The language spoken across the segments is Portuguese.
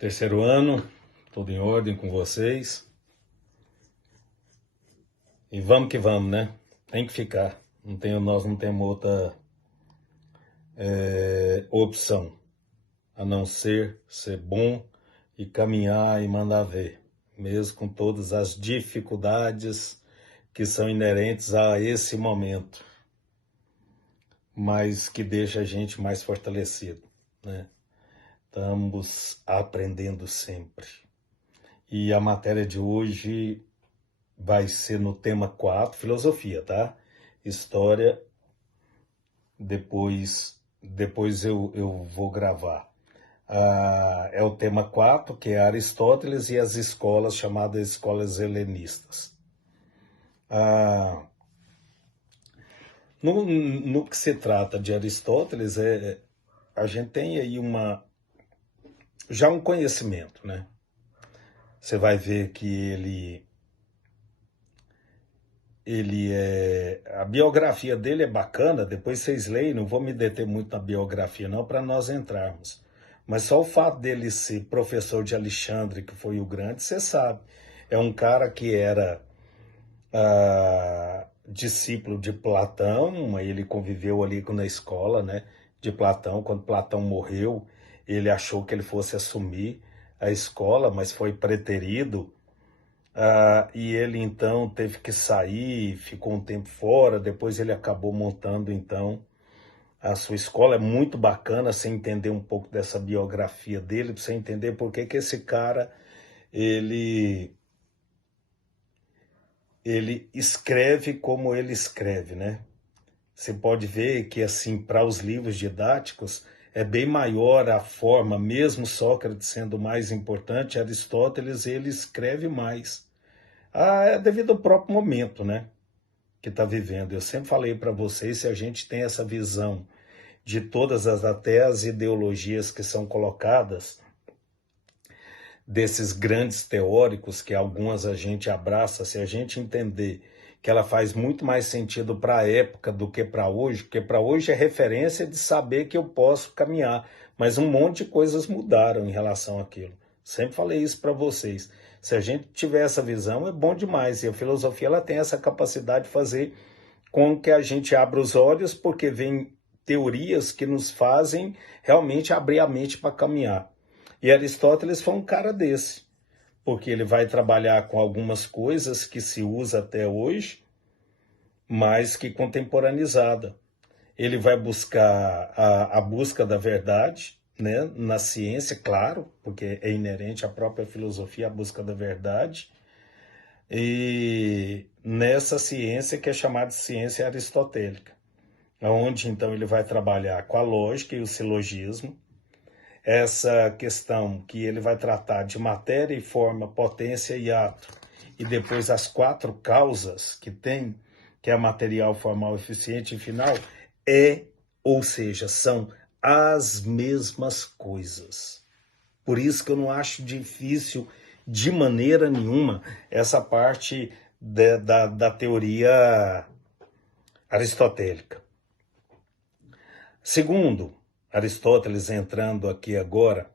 Terceiro ano, tudo em ordem com vocês. E vamos que vamos, né? Tem que ficar. Nós não temos outra opção a não ser bom e caminhar e mandar ver, mesmo com todas as dificuldades que são inerentes a esse momento, mas que deixa a gente mais fortalecido, né? Estamos aprendendo sempre. E a matéria de hoje vai ser no tema 4, filosofia, tá? História, depois eu vou gravar. É o tema 4, que é Aristóteles e as escolas chamadas escolas helenistas. No que se trata de Aristóteles, a gente tem aí já um conhecimento, né? Você vai ver que a biografia dele é bacana, depois vocês leem, não vou me deter muito na biografia não, para nós entrarmos. Mas só o fato dele ser professor de Alexandre, que foi o grande, você sabe. É um cara que era discípulo de Platão, ele conviveu ali na escola, né, de Platão. Quando Platão morreu, ele achou que ele fosse assumir a escola, mas foi preterido. E ele então teve que sair, ficou um tempo fora, depois ele acabou montando então a sua escola. É muito bacana você entender um pouco dessa biografia dele, para você entender por que esse cara, ele escreve como ele escreve, né? Você pode ver que, assim, para os livros didáticos, é bem maior a forma, mesmo Sócrates sendo mais importante, Aristóteles, ele escreve mais. É devido ao próprio momento, né, que está vivendo. Eu sempre falei para vocês, se a gente tem essa visão de todas até as ideologias que são colocadas, desses grandes teóricos, que algumas a gente abraça, se a gente entender que ela faz muito mais sentido para a época do que para hoje, porque para hoje é referência de saber que eu posso caminhar, mas um monte de coisas mudaram em relação àquilo. Sempre falei isso para vocês. Se a gente tiver essa visão, é bom demais. E a filosofia ela tem essa capacidade de fazer com que a gente abra os olhos, porque vem teorias que nos fazem realmente abrir a mente para caminhar. E Aristóteles foi um cara desse, porque ele vai trabalhar com algumas coisas que se usa até hoje, mas que contemporaneizada. Ele vai buscar a busca da verdade, né, na ciência, claro, porque é inerente à própria filosofia a busca da verdade, e nessa ciência que é chamada de ciência aristotélica, onde então ele vai trabalhar com a lógica e o silogismo, essa questão que ele vai tratar de matéria e forma, potência e ato, e depois as 4 causas que tem, que é material, formal, eficiente e final, ou seja, são as mesmas coisas. Por isso que eu não acho difícil de maneira nenhuma essa parte da teoria aristotélica. Segundo, Aristóteles entrando aqui agora,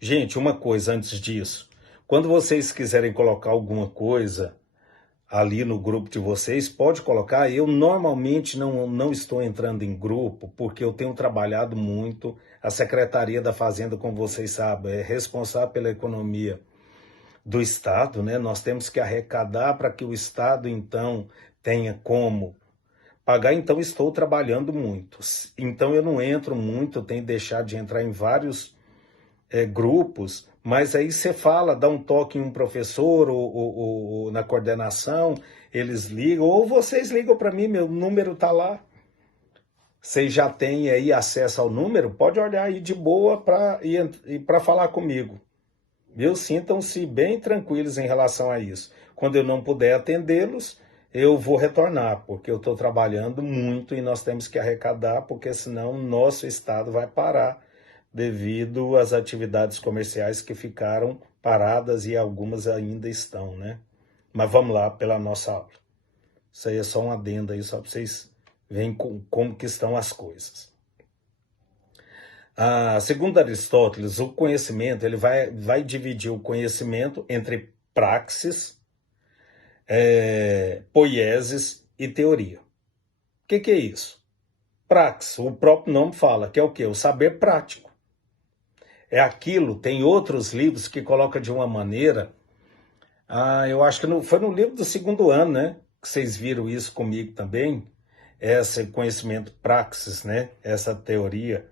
gente, uma coisa antes disso, quando vocês quiserem colocar alguma coisa ali no grupo de vocês, pode colocar. Eu normalmente não estou entrando em grupo, porque eu tenho trabalhado muito. A Secretaria da Fazenda, como vocês sabem, é responsável pela economia do Estado, né? Nós temos que arrecadar para que o Estado, então, tenha como pagar. Então, estou trabalhando muito. Então, eu não entro muito, tenho deixado de entrar em vários grupos, mas aí você fala, dá um toque em um professor ou na coordenação, eles ligam, ou vocês ligam para mim, meu número está lá. Vocês já têm aí acesso ao número, pode olhar aí de boa para falar comigo. Sintam-se bem tranquilos em relação a isso. Quando eu não puder atendê-los, eu vou retornar, porque eu estou trabalhando muito e nós temos que arrecadar, porque senão o nosso estado vai parar devido às atividades comerciais que ficaram paradas e algumas ainda estão, né? Mas vamos lá pela nossa aula. Isso aí é só um adendo aí, só para vocês verem como que estão as coisas. Segundo Aristóteles, o conhecimento ele vai dividir o conhecimento entre praxis, poieses e teoria. O que é isso? Praxis, o próprio nome fala, que é o quê? O saber prático. É aquilo, tem outros livros que colocam de uma maneira, eu acho que foi no livro do 2º ano, né? Que vocês viram isso comigo também, esse conhecimento praxis, né? Essa teoria,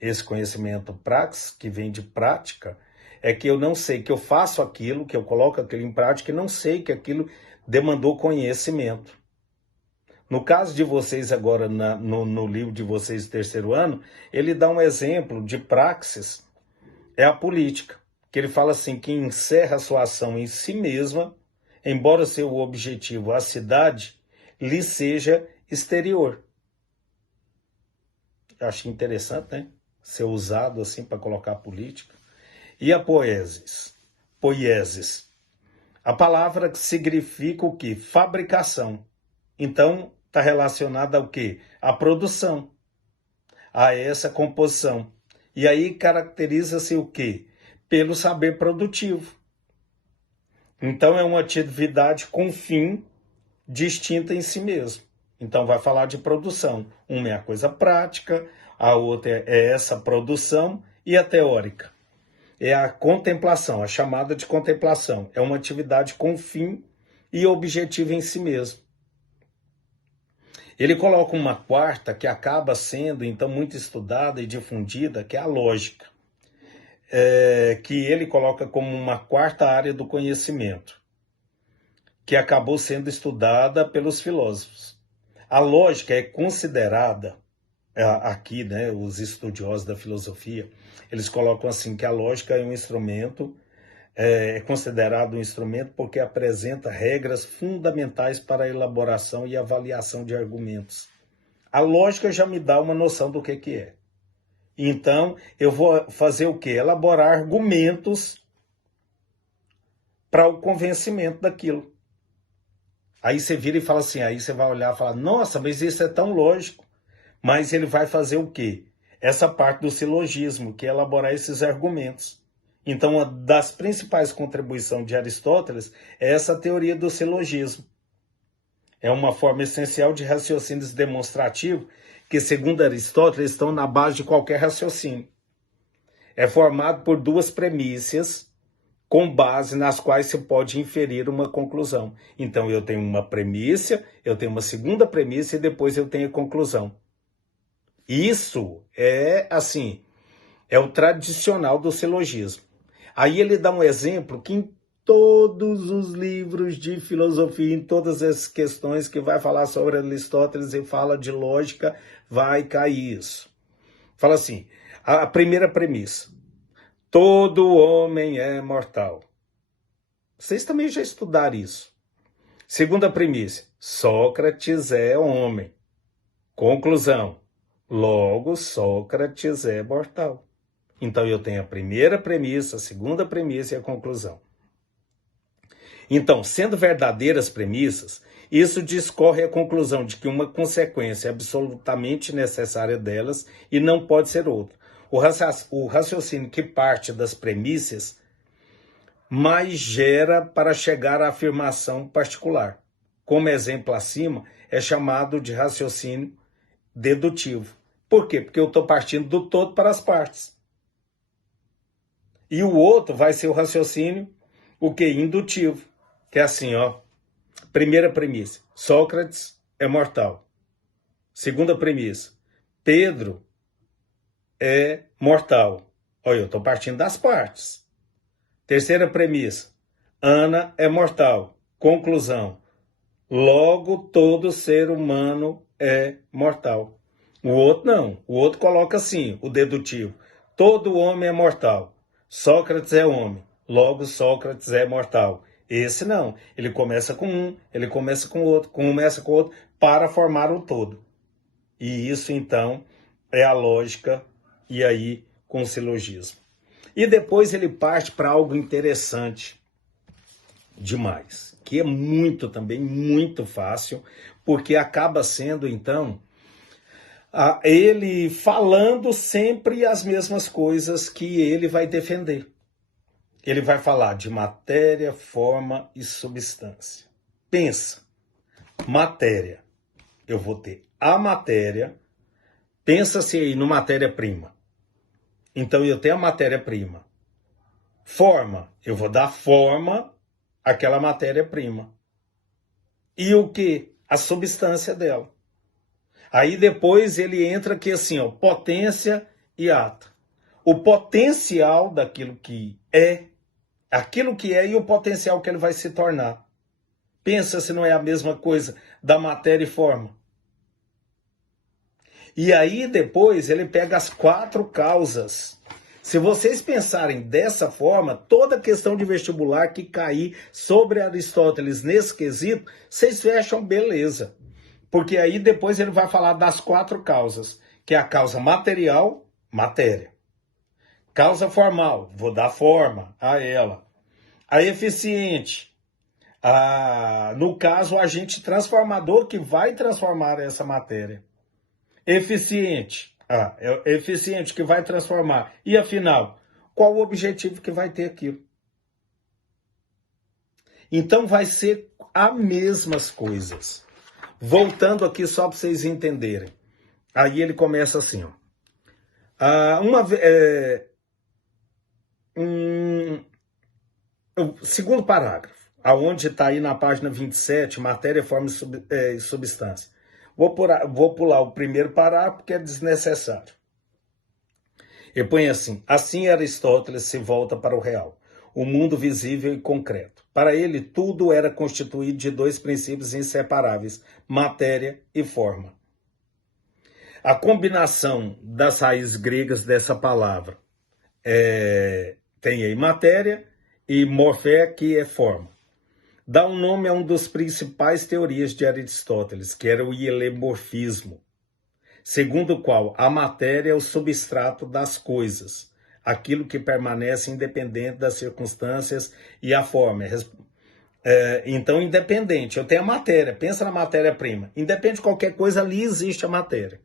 esse conhecimento praxis, que vem de prática, é que eu não sei que eu faço aquilo, que eu coloco aquilo em prática e não sei que aquilo demandou conhecimento. No caso de vocês agora, no livro de vocês do 3º ano, ele dá um exemplo de praxis, é a política, que ele fala assim, que encerra a sua ação em si mesma, embora seu objetivo, a cidade, lhe seja exterior. Eu achei interessante, né? Ser usado assim para colocar política. E a poiesis? Poiesis. A palavra que significa o quê? Fabricação. Então, está relacionada ao quê? À produção, a essa composição. E aí caracteriza-se o quê? Pelo saber produtivo. Então, é uma atividade com fim distinta em si mesmo. Então, vai falar de produção. Uma é a coisa prática, a outra é essa produção, e a teórica é a contemplação, a chamada de contemplação. É uma atividade com fim e objetivo em si mesmo. Ele coloca uma quarta que acaba sendo, então, muito estudada e difundida, que é a lógica, que ele coloca como uma quarta área do conhecimento, que acabou sendo estudada pelos filósofos. A lógica é considerada, aqui, né, os estudiosos da filosofia, eles colocam assim, que a lógica é um instrumento, é considerado um instrumento porque apresenta regras fundamentais para a elaboração e avaliação de argumentos. A lógica já me dá uma noção do que é. Então, eu vou fazer o quê? Elaborar argumentos para o convencimento daquilo. Aí você vira e fala assim, aí você vai olhar e falar, nossa, mas isso é tão lógico. Mas ele vai fazer o quê? Essa parte do silogismo, que é elaborar esses argumentos. Então, uma das principais contribuições de Aristóteles é essa teoria do silogismo. É uma forma essencial de raciocínios demonstrativo que, segundo Aristóteles, estão na base de qualquer raciocínio. É formado por duas premissas, com base nas quais se pode inferir uma conclusão. Então, eu tenho uma premissa, eu tenho uma segunda premissa e depois eu tenho a conclusão. Isso é, assim, é o tradicional do silogismo. Aí ele dá um exemplo que em todos os livros de filosofia, em todas as questões que vai falar sobre Aristóteles e fala de lógica, vai cair isso. Fala assim, a primeira premissa, todo homem é mortal. Vocês também já estudaram isso. Segunda premissa, Sócrates é homem. Conclusão, logo Sócrates é mortal. Então, eu tenho a primeira premissa, a segunda premissa e a conclusão. Então, sendo verdadeiras premissas, isso discorre à conclusão de que uma consequência é absolutamente necessária delas e não pode ser outra. O raciocínio que parte das premissas mais gera para chegar à afirmação particular. Como exemplo acima, é chamado de raciocínio dedutivo. Por quê? Porque eu estou partindo do todo para as partes. E o outro vai ser o raciocínio, o que? Indutivo. Que é assim, ó. Primeira premissa, Sócrates é mortal. Segunda premissa, Pedro é mortal. Olha, eu estou partindo das partes. Terceira premissa, Ana é mortal. Conclusão, logo todo ser humano é mortal. O outro não, o outro coloca assim, o dedutivo, todo homem é mortal. Sócrates é homem, logo Sócrates é mortal. Esse não, ele começa com um, ele começa com outro, para formar o todo. E isso então é a lógica, e aí com o silogismo. E depois ele parte para algo interessante demais, que é muito também, muito fácil, porque acaba sendo então ele falando sempre as mesmas coisas que ele vai defender. Ele vai falar de matéria, forma e substância. Pensa, matéria. Eu vou ter a matéria. Pensa-se aí no matéria-prima. Então eu tenho a matéria-prima. Forma, eu vou dar forma àquela matéria-prima. E o que? A substância dela. Aí depois ele entra aqui assim, ó, potência e ato. O potencial daquilo que é, aquilo que é e o potencial que ele vai se tornar. Pensa se não é a mesma coisa da matéria e forma. E aí depois ele pega as 4 causas. Se vocês pensarem dessa forma, toda questão de vestibular que cair sobre Aristóteles nesse quesito, vocês fecham beleza. Porque aí depois ele vai falar das 4 causas, que é a causa material, matéria. Causa formal, vou dar forma a ela. A eficiente, no caso, o agente transformador que vai transformar essa matéria. Eficiente, eficiente que vai transformar. E afinal, qual o objetivo que vai ter aquilo? Então vai ser as mesmas coisas. Voltando aqui só para vocês entenderem. Aí ele começa assim, ó. Segundo parágrafo, aonde está aí na página 27, matéria, forma e substância. Vou pular o primeiro parágrafo, porque é desnecessário. Ele põe assim Aristóteles se volta para o real, o mundo visível e concreto. Para ele, tudo era constituído de 2 princípios inseparáveis, matéria e forma. A combinação das raízes gregas dessa palavra tem aí matéria e morfé, que é forma. Dá um nome a um dos principais teorias de Aristóteles, que era o hielemorfismo, segundo o qual a matéria é o substrato das coisas, aquilo que permanece independente das circunstâncias, e a forma. Então, independente, eu tenho a matéria, pensa na matéria-prima. Independente de qualquer coisa, ali existe a matéria.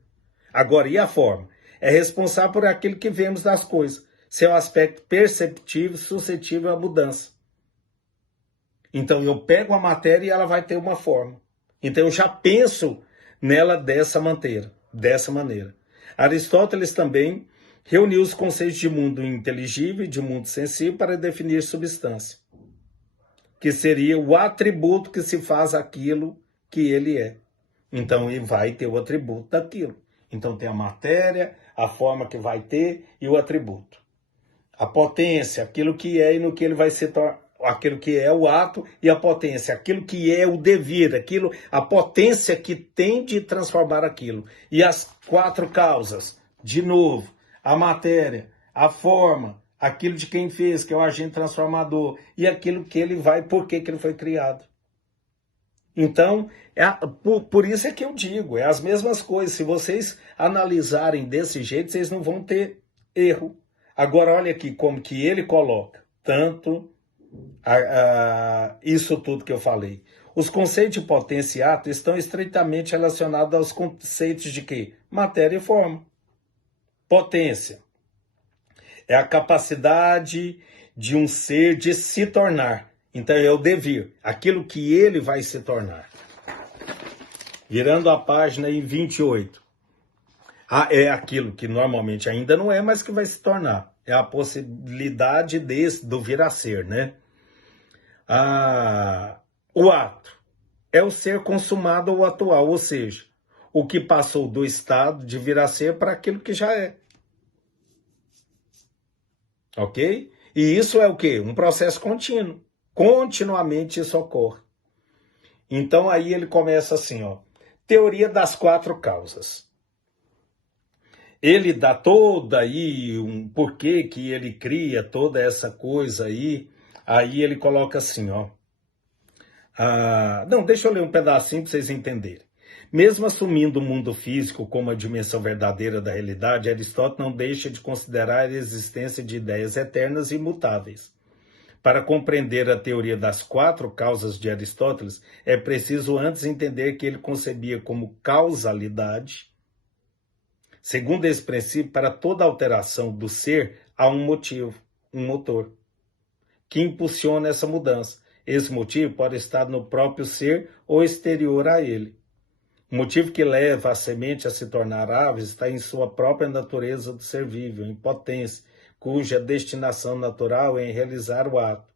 Agora, e a forma? É responsável por aquilo que vemos das coisas, seu aspecto perceptível, suscetível à mudança. Então, eu pego a matéria e ela vai ter uma forma. Então, eu já penso nela dessa maneira. Aristóteles também reuniu os conceitos de mundo inteligível e de mundo sensível para definir substância, que seria o atributo que se faz aquilo que ele é. Então, ele vai ter o atributo daquilo. Então, tem a matéria, a forma que vai ter e o atributo. A potência, aquilo que é e no que ele vai se tornar. Aquilo que é o ato, e a potência, aquilo que é o devir, a potência que tem de transformar aquilo. E as 4 causas, de novo, a matéria, a forma, aquilo de quem fez, que é o agente transformador, e aquilo que ele vai, por que ele foi criado. Então, por isso é que eu digo, é as mesmas coisas. Se vocês analisarem desse jeito, vocês não vão ter erro. Agora, olha aqui como que ele coloca, tanto isso tudo que eu falei. Os conceitos de potência e ato estão estreitamente relacionados aos conceitos de quê? Matéria e forma. Potência é a capacidade de um ser de se tornar. Então é o devir, aquilo que ele vai se tornar. Virando a página em 28. É aquilo que normalmente ainda não é, mas que vai se tornar. É a possibilidade do vir a ser, né? O ato é o ser consumado ou atual, ou seja, o que passou do estado de vir a ser para aquilo que já é. Ok? E isso é o quê? Um processo contínuo. Continuamente isso ocorre. Então aí ele começa assim, ó. Teoria das 4 causas. Ele dá toda aí um porquê que ele cria toda essa coisa aí. Aí ele coloca assim, ó. Não, deixa eu ler um pedacinho para vocês entenderem. Mesmo assumindo o mundo físico como a dimensão verdadeira da realidade, Aristóteles não deixa de considerar a existência de ideias eternas e imutáveis. Para compreender a teoria das 4 causas de Aristóteles, é preciso antes entender que ele concebia como causalidade Segundo esse princípio, para toda alteração do ser, há um motivo, um motor, que impulsiona essa mudança. Esse motivo pode estar no próprio ser ou exterior a ele. O motivo que leva a semente a se tornar ave está em sua própria natureza do ser vivo, em potência, cuja destinação natural é em realizar o ato.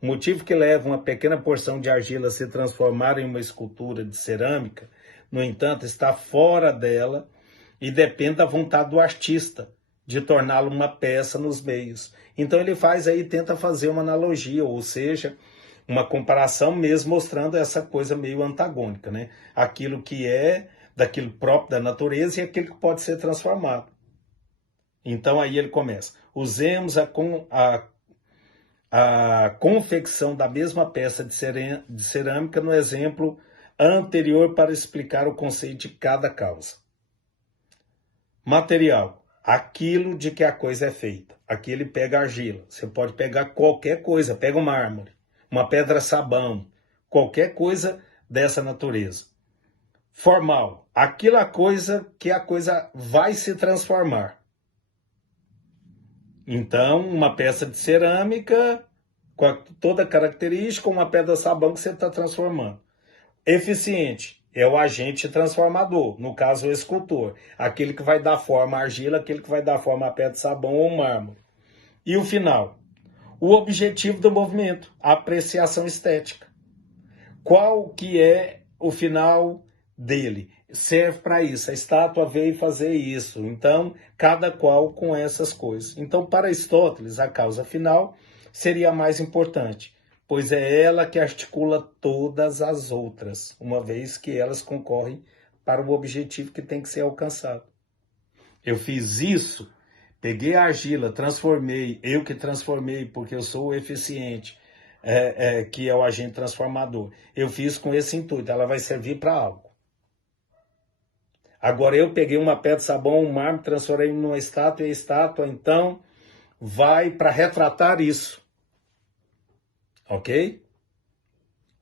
O motivo que leva uma pequena porção de argila a se transformar em uma escultura de cerâmica, no entanto, está fora dela e depende da vontade do artista de torná-lo uma peça nos meios. Então ele tenta fazer uma analogia, ou seja, uma comparação mesmo mostrando essa coisa meio antagônica, né? Aquilo que é daquilo próprio da natureza e aquilo que pode ser transformado. Então aí ele começa. Usemos a confecção da mesma peça de cerâmica no exemplo anterior para explicar o conceito de cada causa. Material. Aquilo de que a coisa é feita. Aqui ele pega argila. Você pode pegar qualquer coisa. Pega um mármore, uma pedra-sabão, qualquer coisa dessa natureza. Formal. Aquela coisa que a coisa vai se transformar. Então, uma peça de cerâmica, com toda a característica, uma pedra-sabão que você está transformando. Eficiente. É o agente transformador, no caso o escultor, aquele que vai dar forma à argila, aquele que vai dar forma à pedra de sabão ou mármore. E o final? O objetivo do movimento, a apreciação estética. Qual que é o final dele? Serve para isso, a estátua veio fazer isso, então cada qual com essas coisas. Então para Aristóteles a causa final seria a mais importante, pois é ela que articula todas as outras, uma vez que elas concorrem para o objetivo que tem que ser alcançado. Eu fiz isso, peguei a argila, transformei, eu que transformei, porque eu sou o eficiente, que é o agente transformador. Eu fiz com esse intuito, ela vai servir para algo. Agora eu peguei uma pedra de sabão, um mármore, transformei numa estátua, e a estátua então vai para retratar isso. Ok?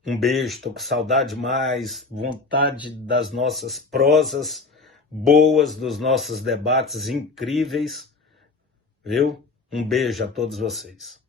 Um beijo, tô com saudade demais, vontade das nossas prosas boas, dos nossos debates incríveis, viu? Um beijo a todos vocês.